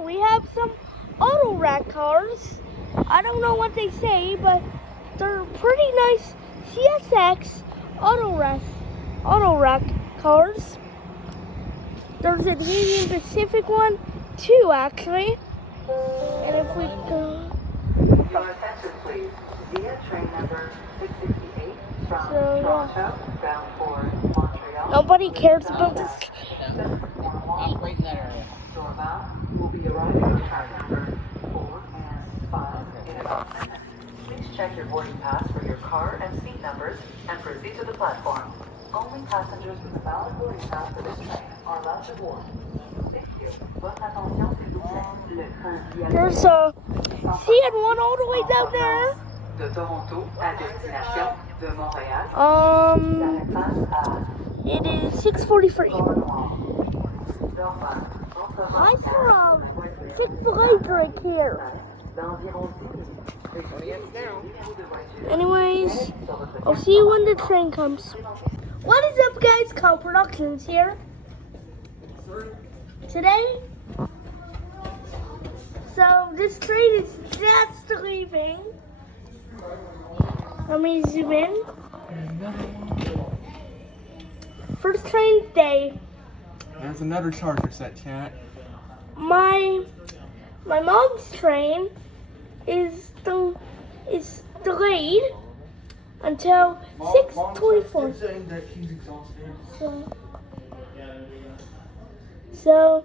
we have some Autorack cars. I don't know what they say, but they're pretty nice CSX Autorack cars. There's a Union Pacific one too, actually. And if we go... Your attention, please. Via train number 668 from Toronto bound for Montreal. Nobody cares about this. Right in that area. Stormbound will be arriving on car number 4 and 5 in about a minute. Please check your boarding pass for your car and seat numbers and proceed to the platform. Only passengers with a valid boarding pass for this train are allowed to board. Thank you. Votre attention, s'il vous plaît. Le train via There's a CN1 all the way down there. de Toronto à destination de Montréal. It is 6:43. Hi, Sarah. 6:03 right here. Anyways, I'll see you when the train comes. What is up, guys? Cal Productions here. Today, so this train is just leaving. Let me zoom in. First train day. There's another charger set, chat. My mom's train is delayed until 6:24. So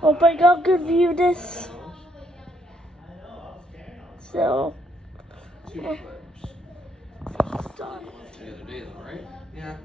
hope I got good view of this. So The other day, though, right? Yeah.